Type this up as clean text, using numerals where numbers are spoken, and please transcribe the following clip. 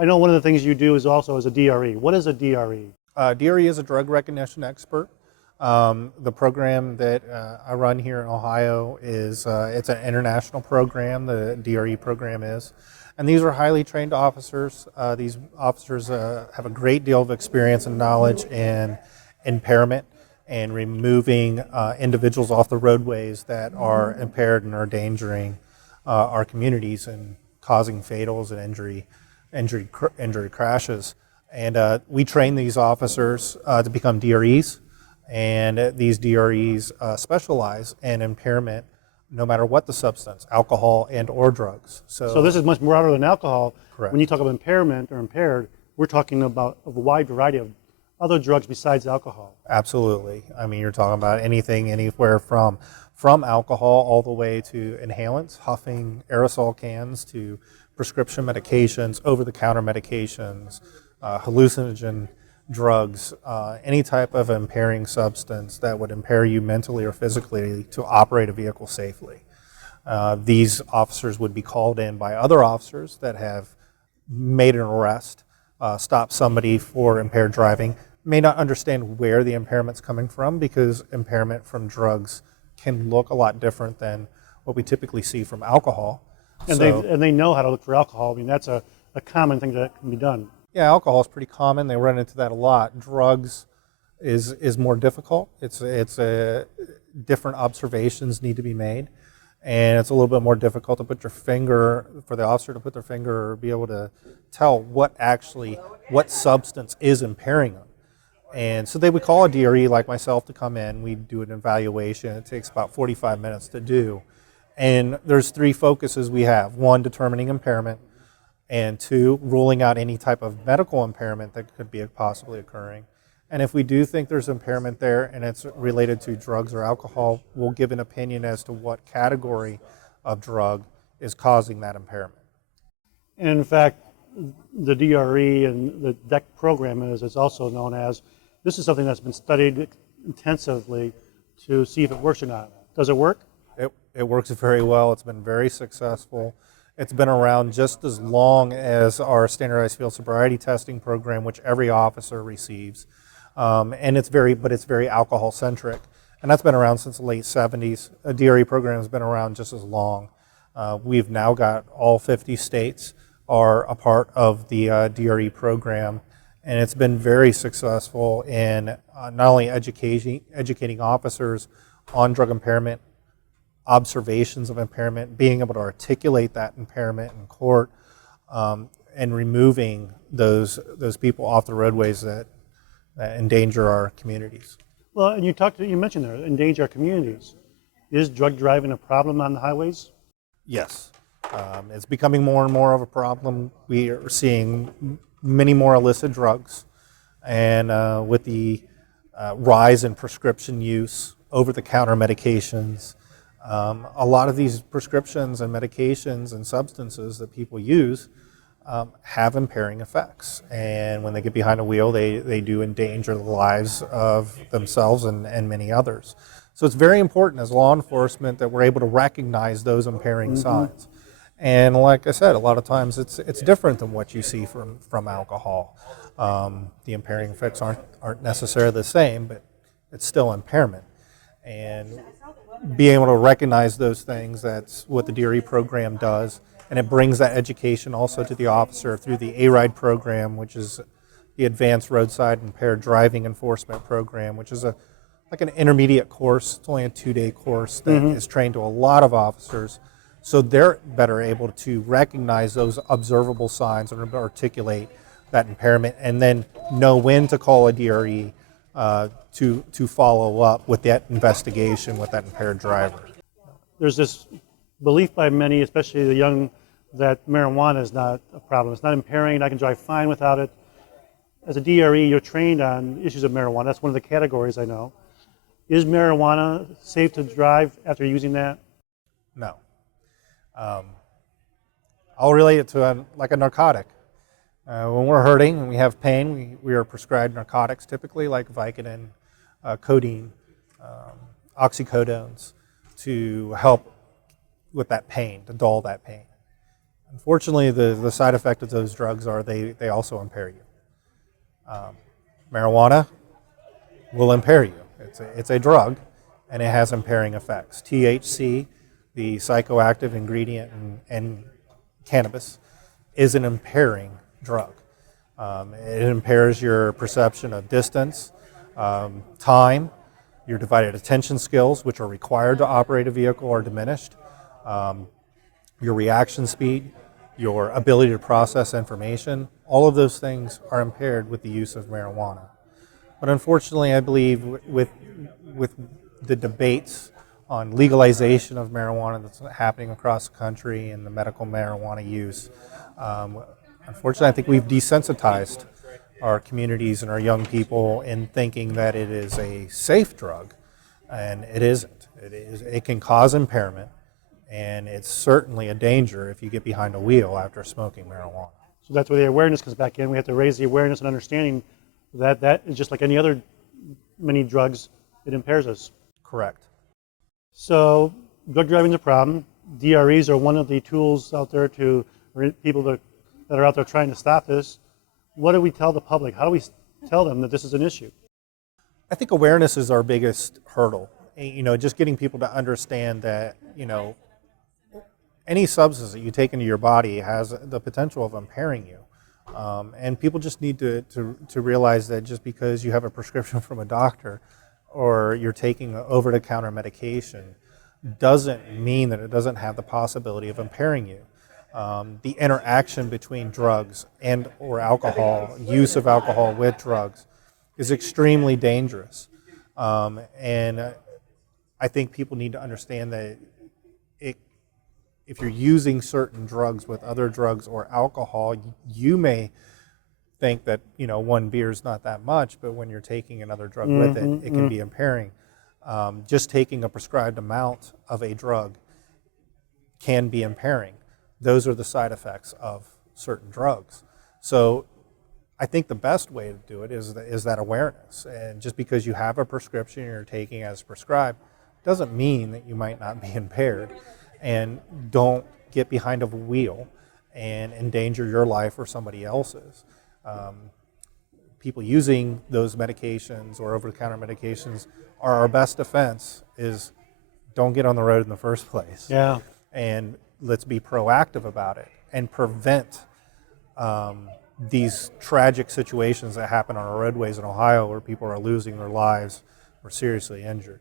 I know one of the things you do is also as a DRE. What is a DRE? DRE is a drug recognition expert. The program that I run here in Ohio is it's an international program. The DRE program is, and these are highly trained officers. These officers have a great deal of experience and knowledge in impairment and removing individuals off the roadways that are impaired and are endangering our communities and causing fatals and injury crashes. And we train these officers to become DREs, and these DREs specialize in impairment no matter what the substance, alcohol and or drugs. So this is much broader than alcohol. Correct. When you talk about impairment or impaired, we're talking about a wide variety of other drugs besides alcohol. Absolutely. I mean, you're talking about anything, anywhere from alcohol all the way to inhalants, huffing aerosol cans, to prescription medications, over-the-counter medications, hallucinogen drugs, any type of impairing substance that would impair you mentally or physically to operate a vehicle safely. These officers would be called in by other officers that have made an arrest, stopped somebody for impaired driving, may not understand where the impairment's coming from, because impairment from drugs can look a lot different than what we typically see from alcohol. And they know how to look for alcohol. I mean, that's a common thing that can be done. Yeah, alcohol is pretty common. They run into that a lot. Drugs is more difficult. It's different observations need to be made, and it's a little bit more difficult to put your finger, for the officer to put their finger or be able to tell what substance is impairing them. And so they would call a DRE like myself to come in. We do an evaluation. It takes about 45 minutes to do. And there's three focuses we have. One, determining impairment. And two, ruling out any type of medical impairment that could be possibly occurring. And if we do think there's impairment there and it's related to drugs or alcohol, we'll give an opinion as to what category of drug is causing that impairment. And in fact, the DRE and the DEC program is also known as, this is something that's been studied intensively to see if it works or not. Does it work? It works very well. It's been very successful. It's been around just as long as our standardized field sobriety testing program, which every officer receives. And it's very alcohol centric. And that's been around since the late 70s. A DRE program has been around just as long. We've now got all 50 states are a part of the DRE program. And it's been very successful in not only educating officers on drug impairment, observations of impairment, being able to articulate that impairment in court, and removing those people off the roadways that endanger our communities. Well, and you mentioned there, endanger our communities. Is drug driving a problem on the highways? Yes. It's becoming more and more of a problem. We are seeing many more illicit drugs, and with the rise in prescription use, over-the-counter medications, a lot of these prescriptions and medications and substances that people use have impairing effects. And when they get behind a wheel, they do endanger the lives of themselves and many others. So it's very important as law enforcement that we're able to recognize those impairing signs. And like I said, a lot of times it's different than what you see from alcohol. The impairing effects aren't necessarily the same, but it's still impairment. And being able to recognize those things, that's what the DRE program does. And it brings that education also to the officer through the ARIDE program, which is the Advanced Roadside Impaired Driving Enforcement Program, which is like an intermediate course. It's only a 2-day course that is trained to a lot of officers. So they're better able to recognize those observable signs and articulate that impairment, and then know when to call a DRE to follow up with that investigation with that impaired driver. There's this belief by many, especially the young, that marijuana is not a problem. It's not impairing. I can drive fine without it. As a DRE, you're trained on issues of marijuana. That's one of the categories I know. Is marijuana safe to drive after using that? No. I'll relate it to like a narcotic. When we're hurting and we have pain, we are prescribed narcotics, typically like Vicodin, codeine, oxycodones, to help with that pain, to dull that pain. Unfortunately, the side effect of those drugs are they also impair you. Marijuana will impair you. It's a drug, and it has impairing effects. THC, the psychoactive ingredient in cannabis, is an impairing drug. It impairs your perception of distance, time, your divided attention skills, which are required to operate a vehicle, are diminished. Your reaction speed, your ability to process information, all of those things are impaired with the use of marijuana. But unfortunately, I believe with the debates on legalization of marijuana that's happening across the country and the medical marijuana use, unfortunately, I think we've desensitized our communities and our young people in thinking that it is a safe drug, and it isn't. It can cause impairment, and it's certainly a danger if you get behind a wheel after smoking marijuana. So that's where the awareness comes back in. We have to raise the awareness and understanding that that is just like any other many drugs, it impairs us. Correct. So drug driving is a problem. DREs are one of the tools out there to people that are out there trying to stop this. What do we tell the public? How do we tell them that this is an issue? I think awareness is our biggest hurdle. Just getting people to understand that, any substance that you take into your body has the potential of impairing you. And people just need to realize that just because you have a prescription from a doctor or you're taking over-the-counter medication doesn't mean that it doesn't have the possibility of impairing you. The interaction between drugs and or alcohol, use of alcohol with drugs, is extremely dangerous. And I think people need to understand that if you're using certain drugs with other drugs or alcohol, you may think that one beer is not that much, but when you're taking another drug with it, it can be impairing. Just taking a prescribed amount of a drug can be impairing. Those are the side effects of certain drugs. So I think the best way to do it is that awareness. And just because you have a prescription and you're taking as prescribed doesn't mean that you might not be impaired. And don't get behind a wheel and endanger your life or somebody else's. People using those medications or over-the-counter medications are our best defense is don't get on the road in the first place. Yeah. And let's be proactive about it and prevent these tragic situations that happen on our roadways in Ohio where people are losing their lives or seriously injured.